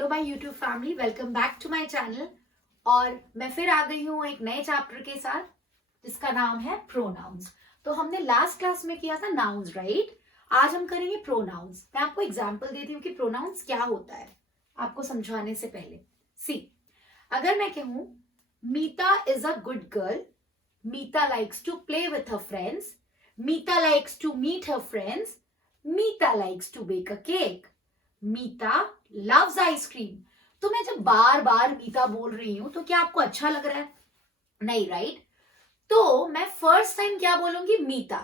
Hello my YouTube family, welcome back to my channel. और मैं फिर आ गई हूँ एक नए चैप्टर के साथ जिसका नाम है प्रोनाउंस। तो हमने लास्ट क्लास में किया था नाउन्स, राइट? आज हम करेंगे प्रोनाउंस। मैं आपको एग्जांपल देती हूँ कि प्रोनाउंस क्या होता है आपको समझाने से पहले। सी, अगर मैं कहूँ Meeta is a good girl, Meeta likes to play with her friends, Meeta likes to meet her friends, Meeta likes to bake a cake, Meeta loves ice cream. तो मैं जब बार बार मीता बोल रही हूं तो क्या आपको अच्छा लग रहा है? नहीं, राइट? तो मैं फर्स्ट टाइम क्या बोलूंगी? मीता।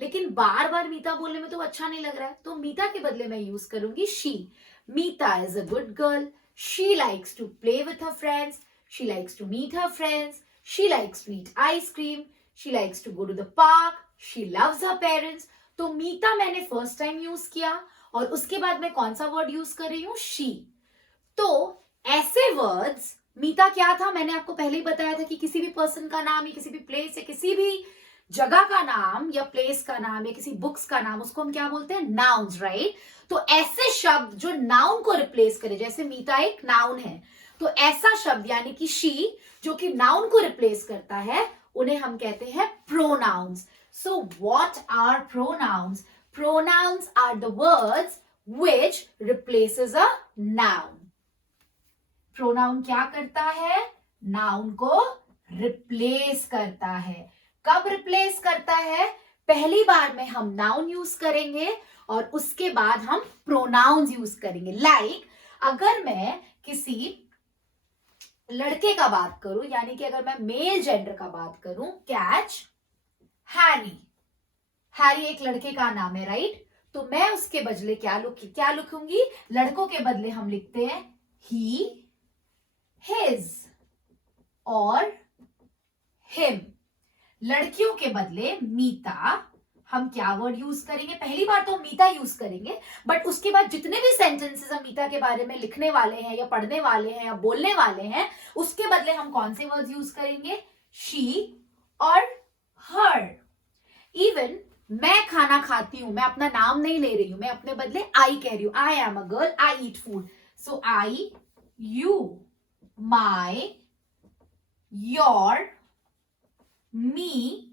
लेकिन बार बार मीता बोलने में तो अच्छा नहीं लग रहा है, तो मीता के बदले मैं यूज करूंगी she. Meeta is a good girl, she likes to play with her friends, she likes to meet her friends, she likes to eat ice cream, she likes to go to the park, she loves her parents. तो मीता मैंने first time use किया और उसके बाद मैं कौन सा word use कर रही हूं? शी। तो ऐसे वर्ड्स, मीता क्या था मैंने आपको पहले ही बताया था कि किसी भी पर्सन का नाम या किसी भी प्लेस या किसी भी जगह का नाम या प्लेस का नाम या किसी बुक्स का नाम, उसको हम क्या बोलते हैं? Nouns, right? तो ऐसे शब्द जो नाउन को रिप्लेस करे, जैसे मीता एक नाउन है, तो ऐसा शब्द यानी कि शी जो कि नाउन को रिप्लेस करता है, उन्हें हम कहते हैं pronouns. So what are pronouns? Pronouns are the words which replaces a noun. Pronoun क्या करता है? Noun को replace करता है। कब replace करता है? पहली बार में हम noun यूज करेंगे और उसके बाद हम pronouns यूज करेंगे। Like, अगर मैं किसी लड़के का बात करूं, यानी कि अगर मैं मेल जेंडर का बात करूं, कैच हैरी। हैरी एक लड़के का नाम है, राइट? तो मैं उसके बदले क्या लिखूंगी? लड़कों के बदले हम लिखते हैं ही, हिज और हिम। लड़कियों के बदले मीता, हम क्या वर्ड यूज करेंगे? पहली बार तो मीता यूज करेंगे, बट उसके बाद जितने भी सेंटेंसेस हम मीता के बारे में लिखने वाले हैं या पढ़ने वाले हैं या बोलने वाले हैं, उसके बदले हम कौन से वर्ड यूज करेंगे? शी और हर। इवन मैं खाना खाती हूं, मैं अपना नाम नहीं ले रही हूं, मैं अपने बदले आई कह रही हूं। I am a girl, I eat food. So I, you, my, your, me,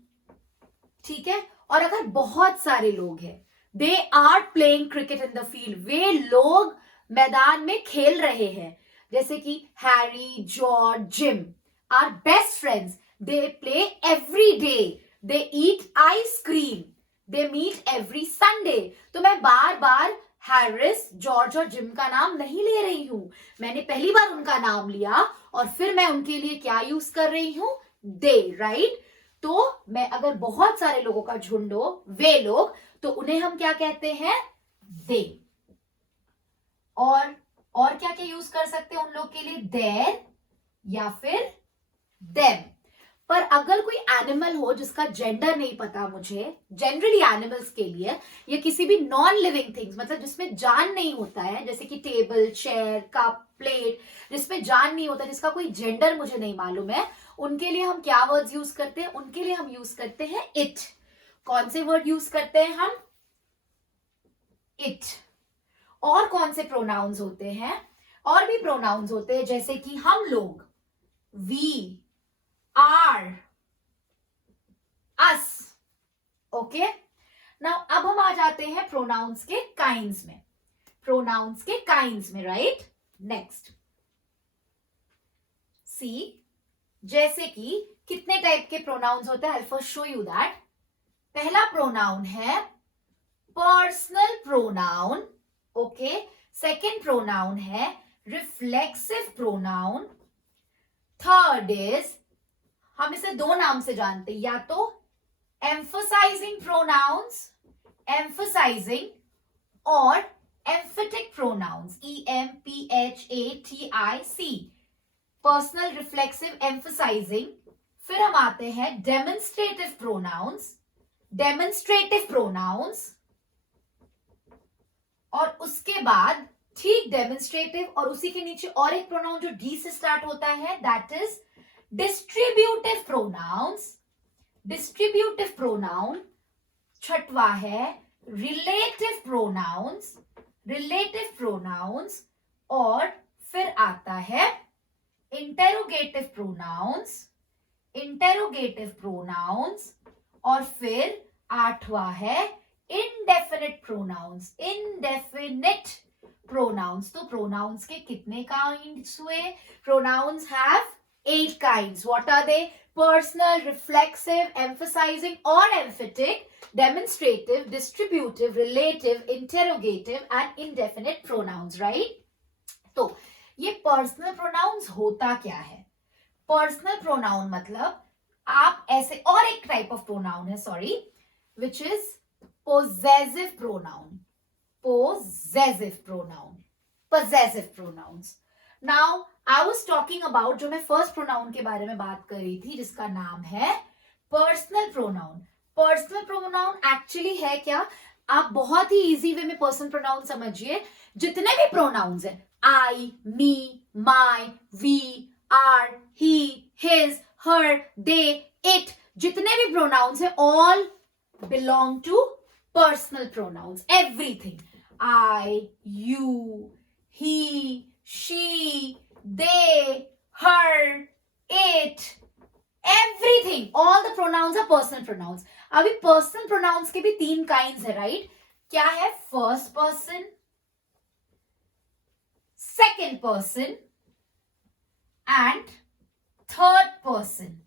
ठीक है? और अगर बहुत सारे लोग हैं, they are playing cricket in the field, वे लोग मैदान में खेल रहे हैं, जैसे कि Harry, George, Jim are best friends, they play every day, they eat ice cream, they meet every Sunday. तो मैं बार बार हैरिस, जॉर्ज और जिम का नाम नहीं ले रही हूं, मैंने पहली बार उनका नाम लिया और फिर मैं उनके लिए क्या यूज कर रही हूं? दे, राइट? तो मैं अगर बहुत सारे लोगों का झुंड हो, वे लोग, तो उन्हें हम क्या कहते हैं? दे। और क्या क्या यूज कर सकते हैं उन लोग के लिए? देयर या फिर देम। पर अगर कोई एनिमल हो जिसका जेंडर नहीं पता मुझे, जनरली एनिमल्स के लिए, या किसी भी नॉन लिविंग थिंग्स, मतलब जिसमें जान नहीं होता है, जैसे कि टेबल, चेयर, कप, प्लेट, जिसमें जान नहीं होता, जिसका कोई जेंडर मुझे नहीं मालूम है, उनके लिए हम क्या वर्ड्स यूज करते हैं? उनके लिए हम यूज करते हैं इट। कौन से वर्ड यूज करते हैं हम? इट। और कौन से प्रोनाउंस होते हैं? और भी प्रोनाउंस होते हैं, जैसे कि हम लोग, we, our, us. Okay, now अब हम आ जाते हैं प्रोनाउंस के काइंड्स में। प्रोनाउंस के काइंड्स में, राइट? नेक्स्ट सी, जैसे कि कितने टाइप के प्रोनाउंस होते हैं, आई फर्स्ट शो यू दैट। पहला प्रोनाउन है personal pronoun, okay? Second pronoun है रिफ्लेक्सिव प्रोनाउन। थर्ड इज, हम इसे दो नाम से जानते हैं, या तो emphasizing pronouns, emphasizing, और emphatic pronouns, EMPHATIC, personal, reflexive, emphasizing। फिर हम आते हैं demonstrative pronouns, demonstrative pronouns, और उसके बाद ठीक demonstrative और उसी के नीचे और एक प्रोनाउन जो डी से स्टार्ट होता है, that is distributive pronouns। Distributive pronoun. छठवा है रिलेटिव प्रोनाउंस, रिलेटिव प्रोनाउंस। और फिर आता है इंटेरोगेटिव प्रोनाउंस, और फिर 8वां है इंडेफिनिट प्रोनाउंस। तो प्रोनाउंस के कितने काइंड्स हुए? Pronouns have 8 kinds. What are they? Personal, reflexive, emphasizing or emphatic, demonstrative, distributive, relative, interrogative and indefinite pronouns, right? तो ये पर्सनल प्रोनाउंस होता क्या है? पर्सनल प्रोनाउन मतलब आप ऐसे, और एक टाइप ऑफ प्रोनाउन है, sorry, which is possessive pronouns. Now I was talking about, जो मैं फर्स्ट प्रोनाउन के बारे में बात कर रही थी, जिसका नाम है personal pronoun. Personal pronoun actually है क्या? आप बहुत ही इजी वे में पर्सनल प्रोनाउन समझिए. जितने भी प्रोनाउंस हैं, I, me, my, we, our, he, his, her, they, it, जितने भी प्रोनाउंस हैं, all belong to personal pronouns. Everything. I, you, he, she, they, her, it, everything. All the pronouns are personal pronouns. अभी personal pronouns के भी 3 kinds है, right? क्या है? First person, second person and third person.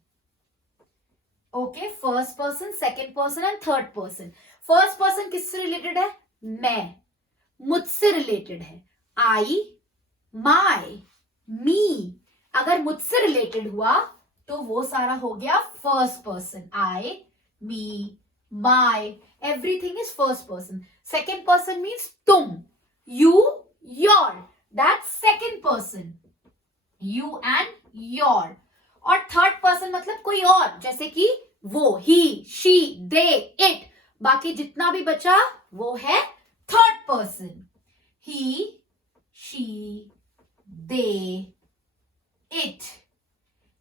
Okay, first person, second person and third person. First person किससे related है? मैं, मुझसे रिलेटेड है. आई, माई, मी. अगर मुझसे रिलेटेड हुआ तो वो सारा हो गया first person. I, me, my, everything is first person. Second person means तुम, you, your, that's second person. You and your. और थर्ड पर्सन मतलब कोई और, जैसे कि वो, ही, शी, दे, इट. बाकी जितना भी बचा वो है third person. He, she, they, it,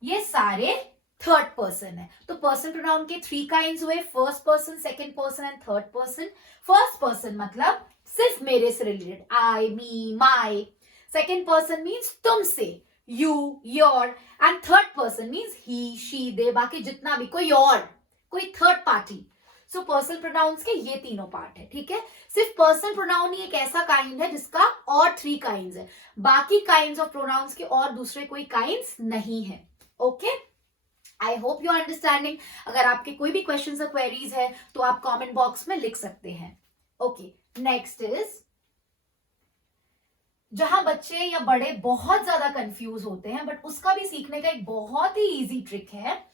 ये सारे थर्ड पर्सन है. तो पर्सन प्रोनाउन के 3 kinds हुए, first person, second person and third person. First person मतलब सिर्फ मेरे से रिलेटेड, आई, मी, माई. सेकेंड पर्सन मीन्स तुमसे, you, your, and third person means he, she, they, बाकी जितना भी कोई और, कोई third party. So personal pronouns के ये तीनों पार्ट है, ठीक है. सिर्फ पर्सनल प्रोनाउन ही एक ऐसा काइंड है जिसका और 3 kinds है. बाकी काइंड्स ऑफ प्रोनाउंस के और दूसरे कोई काइंड्स नहीं है. Okay, I hope you are understanding. अगर आपके कोई भी क्वेश्चंस और क्वेरीज है तो आप कमेंट बॉक्स में लिख सकते हैं. ओके, नेक्स्ट इज, जहां बच्चे या बड़े बहुत ज्यादा कंफ्यूज होते हैं, बट उसका भी सीखने का एक बहुत ही इजी ट्रिक है.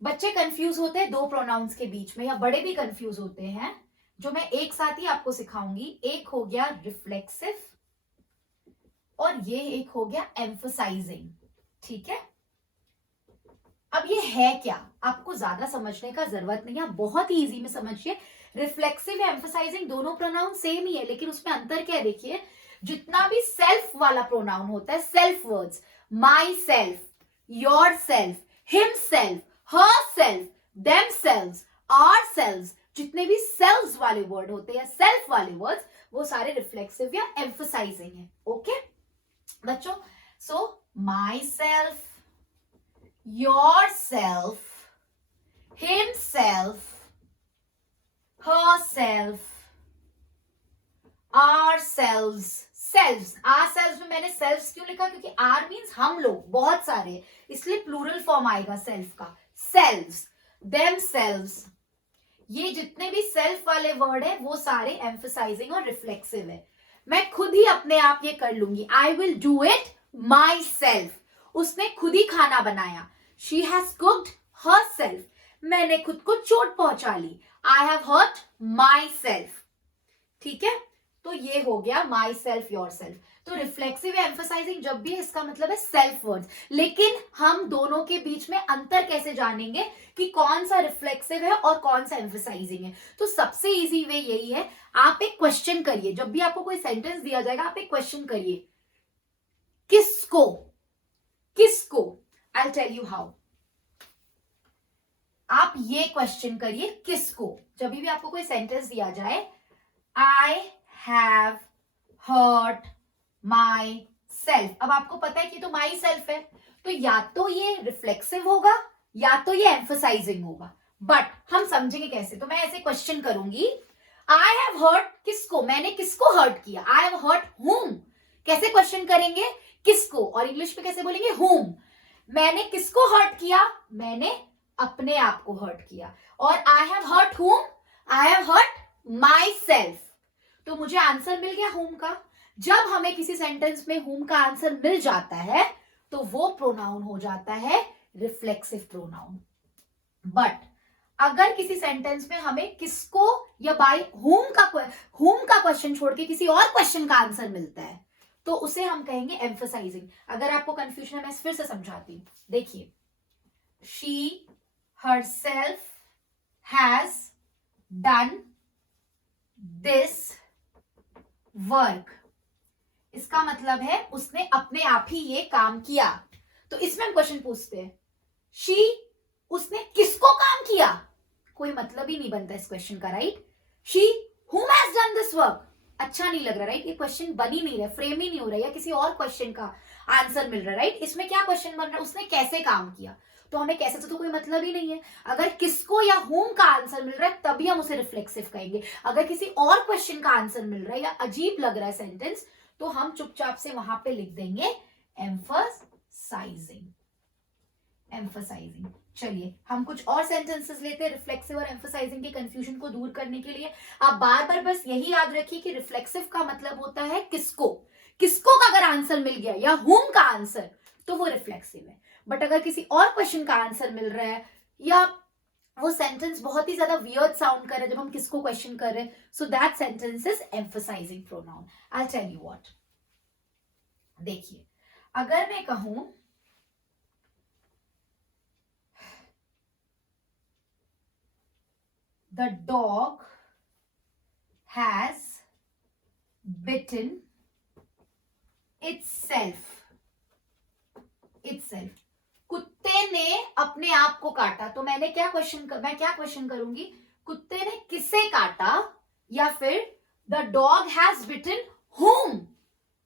बच्चे कंफ्यूज होते हैं 2 प्रोनाउंस के बीच में, या बड़े भी कंफ्यूज होते हैं, जो मैं एक साथ ही आपको सिखाऊंगी. एक हो गया रिफ्लेक्सिव और ये एक हो गया एम्फसाइजिंग, ठीक है. अब ये है क्या, आपको ज्यादा समझने का जरूरत नहीं है, बहुत ही इजी में समझिए. रिफ्लेक्सिव या एम्फसाइजिंग दोनों प्रोनाउन सेम ही है, लेकिन उसमें अंतर क्या है देखिए. जितना भी सेल्फ वाला प्रोनाउन होता है, self words, myself, yourself, himself, herself, themselves, ourselves, जितने भी सेल्व्स वाले वर्ड होते हैं, सेल्फ वाले वर्ड्स, वो सारे रिफ्लेक्सिव या एम्फसाइजिंग है. ओके बच्चों, so myself, yourself, himself, herself, ourselves. Selves, ourselves में मैंने सेल्व्स क्यों लिखा? क्योंकि आर मीन्स हम लोग, बहुत सारे, इसलिए प्लूरल फॉर्म आएगा सेल्फ का. सेल्व्स, देम सेल्व्स, ये जितने भी सेल्फ वाले वर्ड है वो सारे एम्फसाइजिंग और रिफ्लेक्सिव है. मैं खुद ही अपने आप ये कर लूंगी. I will do it myself. उसने खुद ही खाना बनाया. She has cooked herself. मैंने खुद को चोट पहुंचा ली. I have hurt myself. ठीक है, तो ये हो गया माई सेल्फ, योर सेल्फ. तो रिफ्लेक्सिव या एम्फसाइजिंग जब भी है, इसका मतलब है सेल्फ वर्ड्स. लेकिन हम दोनों के बीच में अंतर कैसे जानेंगे कि कौन सा रिफ्लेक्सिव है और कौन सा एम्फसाइजिंग है? तो सबसे इजी वे यही है, आप एक क्वेश्चन करिए. जब भी आपको कोई सेंटेंस दिया जाएगा, आप एक क्वेश्चन करिए, किसको, किसको. I tell you how. आप ये क्वेश्चन करिए, किसको. जब भी आपको कोई सेंटेंस दिया जाए, आई have hurt myself. सेल्फ। अब आपको पता है कि तो माई सेल्फ है, तो या तो ये रिफ्लेक्सिव होगा या तो ये एम्फसाइजिंग होगा, बट हम समझेंगे कैसे। तो मैं ऐसे क्वेश्चन करूंगी, आई हैव हर्ट किसको, मैंने किसको हर्ट किया, आई हैव हर्ट हुम। कैसे क्वेश्चन करेंगे, किसको, और इंग्लिश में कैसे बोलेंगे, हुम। मैंने किसको हर्ट किया, मैंने अपने आप को हर्ट किया। और आई have hurt whom, I have hurt myself. तो मुझे आंसर मिल गया हुम का। जब हमें किसी सेंटेंस में हुम का आंसर मिल जाता है तो वो प्रोनाउन हो जाता है रिफ्लेक्सिव प्रोनाउन। बट अगर किसी सेंटेंस में हमें किसको या बाय हुम का क्वेश्चन छोड़ के किसी और क्वेश्चन का आंसर मिलता है तो उसे हम कहेंगे एम्फसाइजिंग। अगर आपको कंफ्यूजन है मैं फिर से समझाती हूं, देखिए, she herself has done this work, इसका मतलब है उसने अपने आप ही ये काम किया। तो इसमें हम क्वेश्चन पूछते हैं, शी, उसने किसको काम किया, कोई मतलब ही नहीं बनता इस क्वेश्चन का, right. She whom has done this work, अच्छा नहीं लग रहा, राइट। ये क्वेश्चन बन ही नहीं रहा, फ्रेम ही नहीं हो रहा, या किसी और क्वेश्चन का आंसर मिल रहा है, राइट। इसमें क्या क्वेश्चन बन रहा है, उसने कैसे काम किया, तो हमें कैसे से तो कोई मतलब ही नहीं है। अगर किसको या whom का आंसर मिल रहा है तभी हम उसे रिफ्लेक्सिव कहेंगे। अगर किसी और क्वेश्चन का आंसर मिल रहा है या अजीब लग रहा है सेंटेंस तो हम चुपचाप से वहां पे लिख देंगे एम्फसाइजिंग, एम्फसाइजिंग। चलिए हम कुछ और सेंटेंसेस लेते हैं रिफ्लेक्सिव और एम्फसाइजिंग के कंफ्यूजन को दूर करने के लिए। आप बार बार बस यही याद रखिए कि रिफ्लेक्सिव का मतलब होता है किसको, किसको का अगर आंसर मिल गया या whom का आंसर तो वो रिफ्लेक्सिव है। बट अगर किसी और क्वेश्चन का आंसर मिल रहा है या वो सेंटेंस बहुत ही ज्यादा वियर्ड साउंड कर रहा है जब हम किसको क्वेश्चन कर रहे हैं, so that sentence is emphasising pronoun. I tell you what, देखिए, अगर मैं कहूं the dog has bitten itself, कुत्ते ने अपने आप को काटा। तो मैं क्या क्वेश्चन करूंगी, कुत्ते ने किसे काटा, या फिर the dog has bitten whom।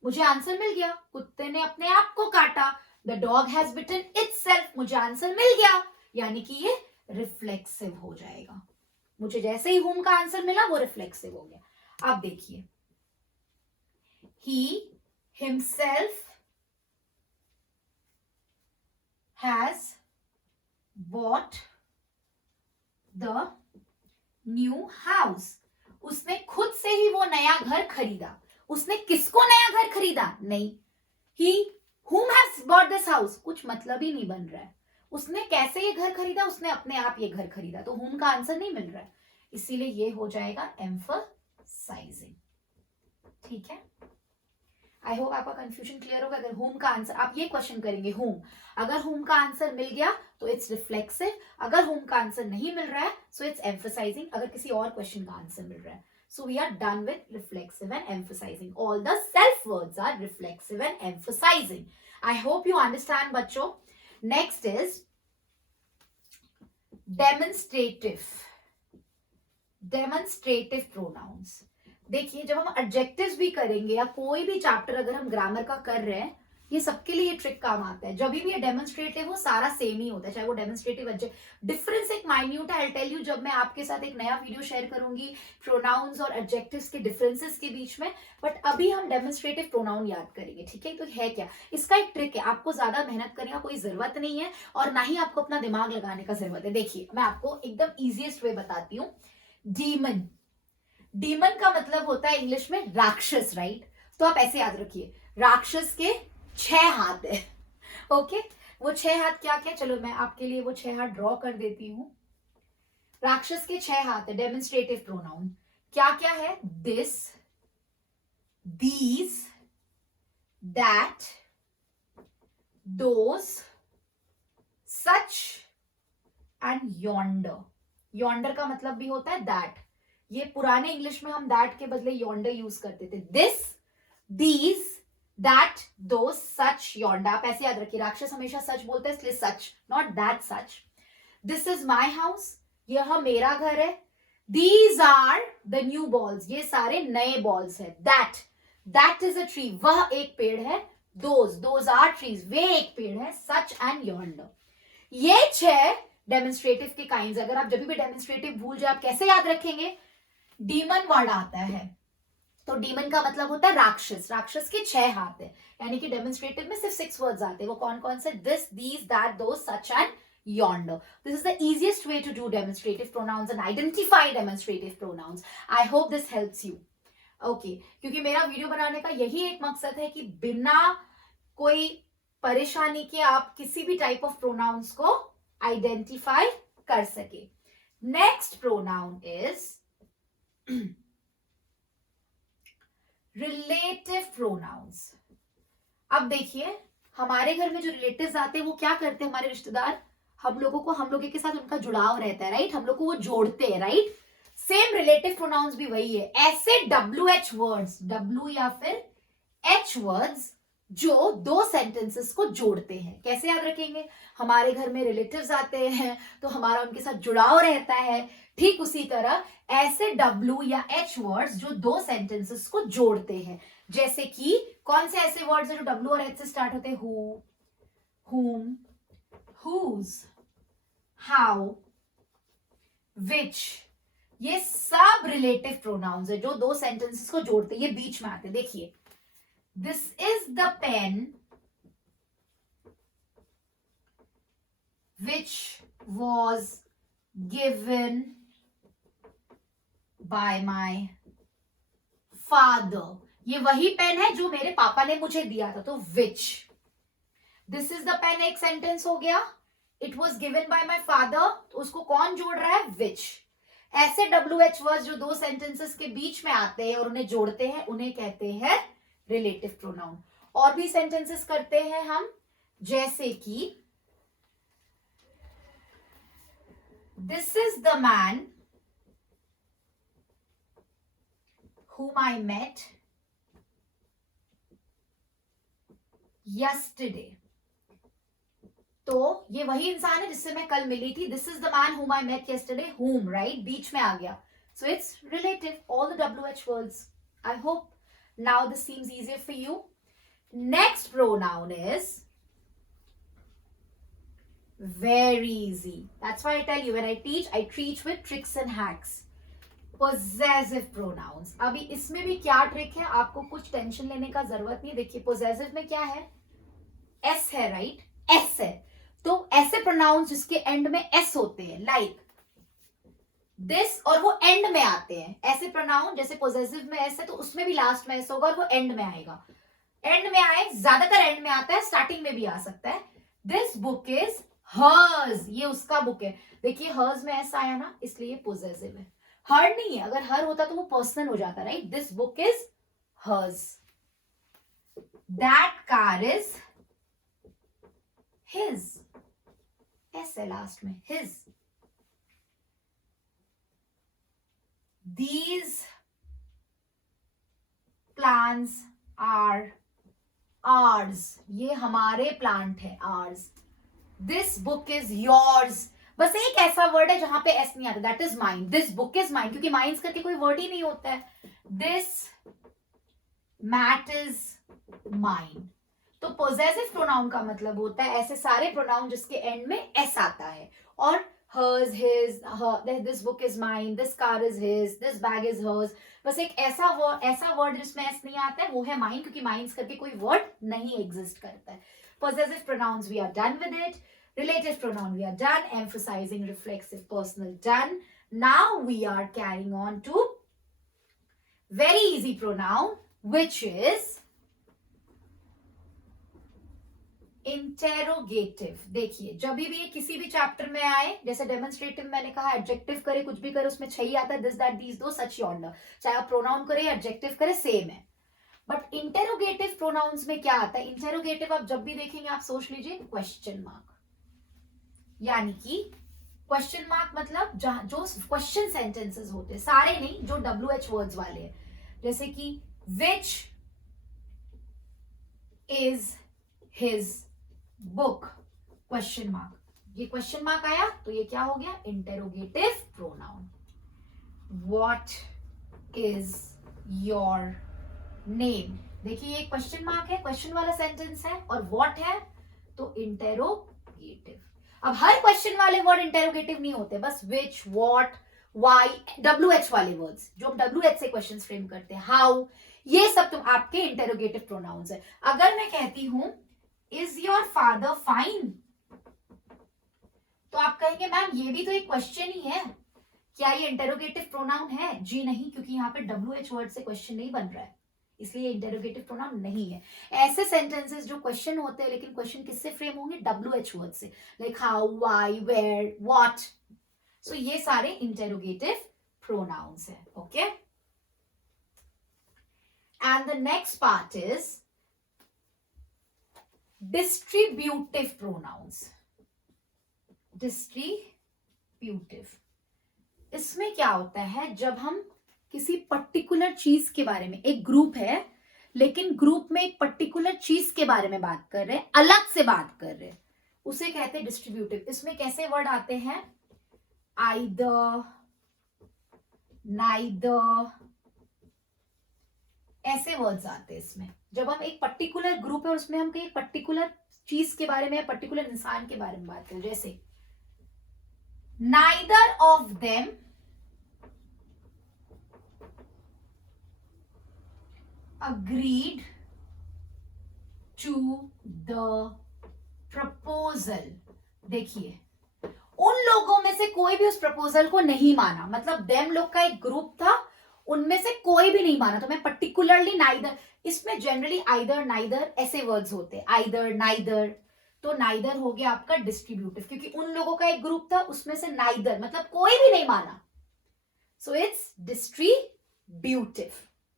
मुझे आंसर मिल गया, कुत्ते ने अपने आप को काटा, the dog has bitten itself, मुझे आंसर मिल गया, यानी कि ये रिफ्लेक्सिव हो जाएगा। मुझे जैसे ही whom का आंसर मिला वो रिफ्लेक्सिव हो गया। अब देखिए, he himself has bought the new house, उसने खुद से ही वो नया घर खरीदा। उसने किसको नया घर खरीदा, नहीं, he whom has bought this house, कुछ मतलब ही नहीं बन रहा है। उसने कैसे ये घर खरीदा, उसने अपने आप ये घर खरीदा, तो whom का आंसर नहीं मिल रहा है, इसीलिए ये हो जाएगा एम्फसाइजिंग। ठीक है, आई होप आपका कंफ्यूजन क्लियर होगा। अगर whom का आंसर, आप ये क्वेश्चन करेंगे whom, अगर whom का आंसर मिल गया तो इट्स रिफ्लेक्सिव, अगर whom का आंसर नहीं मिल रहा है सो इट्स एम्फसाइजिंग, अगर किसी और क्वेश्चन का आंसर मिल रहा है। So we are done with reflexive and emphasizing. All the self words are reflexive and emphasizing. I hope you understand, बच्चों. Next is demonstrative. Demonstrative pronouns. देखिए, जब हम एडजेक्टिव्स भी करेंगे या कोई भी चैप्टर अगर हम ग्रामर का कर रहे हैं, ये सबके लिए ट्रिक काम आता है। जब भी ये डेमोन्स्ट्रेटिव हो सारा सेम ही होता है, चाहे वो डेमोन्स्ट्रेटिव डिफरेंस एक माइन्यूट है। आई टेल यू जब मैं आपके साथ एक नया वीडियो शेयर करूंगी प्रोनाउंस और एडजेक्टिव्स के डिफरेंसेस के बीच में, बट अभी हम डेमोन्स्ट्रेटिव प्रोनाउन याद करेंगे। ठीक है, तो है क्या, इसका एक ट्रिक है, आपको ज्यादा मेहनत करने का कोई जरूरत नहीं है और ना ही आपको अपना दिमाग लगाने का जरूरत है। देखिए, मैं आपको एकदम ईजिएस्ट वे बताती हूँ। डीमन, डीमन का मतलब होता है इंग्लिश में राक्षस, राइट। तो आप ऐसे याद रखिए, राक्षस के 6 हाथ है। ओके, वो 6 हाथ क्या क्या, चलो मैं आपके लिए वो 6 हाथ ड्रॉ कर देती हूं। राक्षस के 6 हाथ है, डेमोन्स्ट्रेटिव प्रोनाउन क्या क्या है, this, these, that, those, such and yonder. Yonder का मतलब भी होता है दैट। ये पुराने इंग्लिश में हम दैट के बदले यॉन्डर यूज करते थे। दिस, दीज, दैट, दो, सच, यॉन्डर। आप ऐसे याद रखिए, राक्षस हमेशा सच बोलता है इसलिए सच, not that such. This is my house, यह मेरा घर है। These are the new balls, ये सारे नए बॉल्स है। That, that is a tree, वह एक पेड़ है। दोज आर ट्रीज, वे एक पेड़ है, सच एंड यॉन्डर। ये 6 डेमोन्स्ट्रेटिव के काइंड्स। अगर आप जब भी डेमोन्स्ट्रेटिव भूल जाए, आप कैसे याद रखेंगे? डीमन वर्ड आता है, तो डीमन का मतलब होता है राक्षस। राक्षस के 6 हाथ है, यानी कि डेमोन्स्ट्रेटिव में सिर्फ 6 वर्ड्स आते हैं। वो कौन कौन से? This, these, that, those, such and yonder. This is the easiest way to do demonstrative pronouns and identify demonstrative pronouns. I hope this helps you. Okay, क्योंकि मेरा वीडियो बनाने का यही एक मकसद है कि बिना कोई परेशानी के आप किसी भी टाइप ऑफ प्रोनाउंस को आइडेंटिफाई कर सके। Next pronoun is relative pronouns. अब देखिए, हमारे घर में जो रिलेटिव्स आते हैं वो क्या करते हैं? हमारे रिश्तेदार हम लोगों के साथ उनका जुड़ाव रहता है, राइट? हम लोग को वो जोड़ते हैं, राइट? सेम रिलेटिव प्रोनाउंस भी वही है। ऐसे WH वर्ड्स, W या फिर H वर्ड्स जो 2 सेंटेंसेस को जोड़ते हैं। कैसे याद रखेंगे? हमारे घर में रिलेटिव्स आते हैं तो हमारा उनके साथ जुड़ाव रहता है। ठीक उसी तरह ऐसे W या H वर्ड्स जो 2 सेंटेंसेस को जोड़ते हैं। जैसे कि कौन से ऐसे वर्ड्स हैं जो W और H से स्टार्ट होते हैं? Who, whom, whose, how, which। ये सब रिलेटिव प्रोनाउंस है जो 2 सेंटेंसेस को जोड़ते हैं। ये बीच में आते हैं। देखिए, this is the pen which was given by my father. ये वही पेन है जो मेरे पापा ने मुझे दिया था, तो विच। दिस इज द पेन एक सेंटेंस हो गया। It was given by my father, तो उसको कौन जोड़ रहा है? विच। ऐसे WH वर्ड्स जो 2 सेंटेंसेस के बीच में आते हैं और उन्हें जोड़ते हैं, उन्हें कहते हैं रिलेटिव प्रोनाउन। और भी सेंटेंसेस करते हैं हम, जैसे कि this is the man whom I met yesterday। तो ये वही इंसान है जिससे मैं कल मिली थी। This is the man whom I met yesterday, whom, right? बीच में आ गया, so it's relative, all the WH words. I hope now this seems easier for you. Next pronoun is very easy. That's why I tell you, when I teach with tricks and hacks. Possessive pronouns. अभी इसमें भी क्या trick है, आपको कुछ tension लेने का जरूरत नहीं। देखिए, possessive में क्या है? S है, राइट? S है। तो ऐसे प्रोनाउंस जिसके एंड में S होते हैं, लाइक दिस, और वो एंड में आते हैं। ऐसे प्रोनाउन जैसे पोजेसिव में S है तो उसमें भी लास्ट में S होगा और वो एंड में आएगा। एंड में आए, ज्यादातर एंड में आता है, स्टार्टिंग में भी आ सकता है। दिस बुक इज हर्स, ये उसका बुक है। देखिए, हर्स में S आया ना, इसलिए पोजेसिव है। हर नहीं है, अगर हर होता तो वो पर्सनल हो जाता, right? This book is hers. That car is his, S है लास्ट में, his. These plants are ours, ये हमारे प्लांट है, ours। This book is yours, बस एक ऐसा वर्ड है जहां पे S नहीं आता, that is mine। This book is mine, क्योंकि माइंस करके कोई वर्ड ही नहीं होता है। This mat is mine। तो पोजेसिव प्रोनाउन का मतलब होता है ऐसे सारे प्रोनाउन जिसके एंड में S आता है। और hers, his, her, this book is mine, this car is his, this bag is hers। बस एक ऐसा वर्ड जिसमें S नहीं आता है वो है mine, क्योंकि माइंस करके कोई वर्ड नहीं एग्जिस्ट करता है। Possessive pronouns we are done with it. Relative pronoun we are done. Emphasizing reflexive personal done. Now we are carrying on to very easy pronoun, which is interrogative. देखिए, जब भी ये किसी भी चैप्टर में आए, जैसे डेमोन्स्ट्रेटिव मैंने कहा, एडजेक्टिव करे कुछ भी करे उसमें 6 ही आता है, दिस, दैट, दीज, दो, सच, यॉन्डर। चाहे आप प्रोनाउन करे एडजेक्टिव करे, सेम है। बट इंटेरोगेटिव प्रोनाउंस में क्या आता है? इंटेरोगेटिव आप जब भी देखेंगे आप सोच लीजिए क्वेश्चन मार्क, यानी कि क्वेश्चन मार्क मतलब जो क्वेश्चन सेंटेंसेस होते हैं, सारे नहीं, जो WH वर्ड्स वाले हैं, जैसे कि which is his book, question mark. ये क्वेश्चन मार्क आया तो ये क्या हो गया? Interrogative pronoun. What is your name, देखिए ये क्वेश्चन मार्क है, क्वेश्चन वाला सेंटेंस है, और व्हाट है तो इंटेरोगेटिव। अब हर क्वेश्चन वाले वर्ड इंटेरोगेटिव नहीं होते, बस विच, व्हाट, व्हाई, WH वाले वर्ड्स जो हम WH से क्वेश्चंस फ्रेम करते हैं, हाउ, ये सब तुम आपके इंटेरोगेटिव प्रोनाउंस है। अगर मैं कहती हूं इज योर फादर फाइन, तो आप कहेंगे मैम ये भी तो एक क्वेश्चन ही है, क्या ये इंटेरोगेटिव प्रोनाउन है? जी नहीं, क्योंकि यहाँ पे WH वर्ड से क्वेश्चन नहीं बन रहा है, इसलिए इंटेरोगेटिव प्रोनाउन नहीं है। ऐसे सेंटेंसेस जो क्वेश्चन होते हैं लेकिन क्वेश्चन किससे फ्रेम होंगे? WH वर्ड से, like how, why, where, what. So ये सारे इंटेरोगेटिव प्रोनाउंस है। Okay, and the next part is distributive pronouns. Distributive, इसमें क्या होता है, जब हम किसी पर्टिकुलर चीज के बारे में, एक ग्रुप है लेकिन ग्रुप में एक पर्टिकुलर चीज के बारे में बात कर रहे हैं, अलग से बात कर रहे हैं, उसे कहते हैं डिस्ट्रीब्यूटिव। इसमें कैसे वर्ड आते हैं? आइदर, नाइदर, ऐसे वर्ड्स आते हैं इसमें। जब हम एक पर्टिकुलर ग्रुप है और उसमें हम एक पर्टिकुलर चीज के बारे में, पर्टिकुलर इंसान के बारे में बात करें, जैसे neither of them agreed to the proposal। देखिए उन लोगों में से कोई भी उस प्रपोजल को नहीं माना, मतलब देम लोग का एक ग्रुप था, उनमें से कोई भी नहीं माना। तो मैं पर्टिकुलरली नाइदर, इसमें जनरली आइदर, नाइदर ऐसे वर्ड्स होते हैं, आइदर, नाइदर। तो नाइदर हो गया आपका डिस्ट्रीब्यूटिव, क्योंकि उन लोगों का एक ग्रुप था, उसमें से नाइदर मतलब कोई भी नहीं माना, so it's distributive.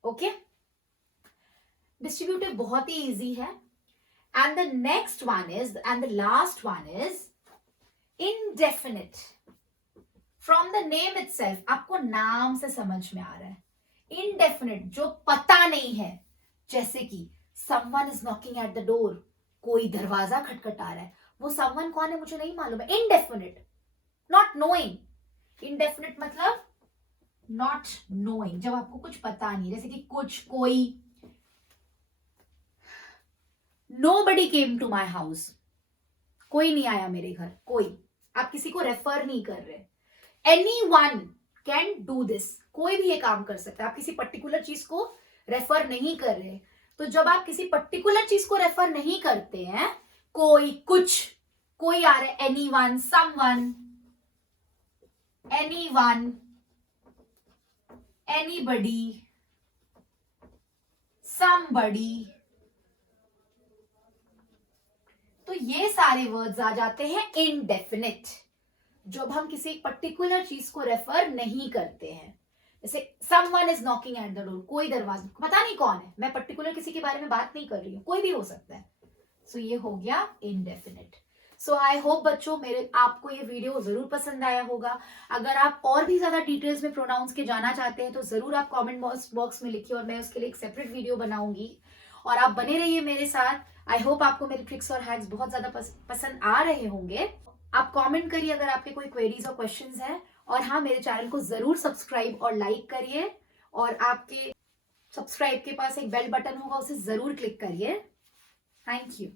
Okay, distributive बहुत ही इजी है। And the next one is, and the last one is indefinite. From the name itself, आपको नाम से समझ में आ रहा है, इंडेफिनिट जो पता नहीं है, जैसे कि someone is knocking at the door, कोई दरवाजा खटखटा रहा है, वो समवन कौन है मुझे नहीं मालूम है, इंडेफिनिट, नॉट नोइंग। इंडेफिनिट मतलब नॉट नोइंग, जब आपको कुछ पता नहीं, जैसे कि कुछ, कोई, nobody came to my house, कोई नहीं आया मेरे घर, कोई, आप किसी को रेफर नहीं कर रहे। एनीवन कैन डू दिस, कोई भी ये काम कर सकता है, आप किसी पर्टिकुलर चीज को रेफर नहीं कर रहे। तो जब आप किसी पर्टिकुलर चीज को रेफर नहीं करते हैं, कोई, कुछ, कोई आ रहा है, anyone, someone, anyone, anybody, somebody, तो ये सारे वर्ड्स आ जाते हैं इनडेफिनिट, जब हम किसी पर्टिकुलर चीज को रेफर नहीं करते हैं। जैसे someone is knocking at the door, कोई दरवाजा, पता नहीं कौन है, मैं पर्टिकुलर किसी के बारे में बात नहीं कर रही हूँ, कोई भी हो सकता है। सो ये हो गया इनडेफिनिट। सो आई होप बच्चों आपको ये वीडियो जरूर पसंद आया होगा। अगर आप और भी ज्यादा डिटेल्स में प्रोनाउंस के जाना चाहते हैं तो जरूर आप कमेंट बॉक्स में लिखिए, और मैं उसके लिए एक सेपरेट वीडियो बनाऊंगी। और आप बने रहिए मेरे साथ। आई होप आपको मेरे ट्रिक्स और हैक्स बहुत ज्यादा पसंद आ रहे होंगे। आप कमेंट करिए अगर आपके कोई क्वेरीज और क्वेश्चंस हैं, और हाँ, मेरे चैनल को जरूर सब्सक्राइब और लाइक करिए, और आपके सब्सक्राइब के पास एक बेल बटन होगा, उसे जरूर क्लिक करिए। Thank you.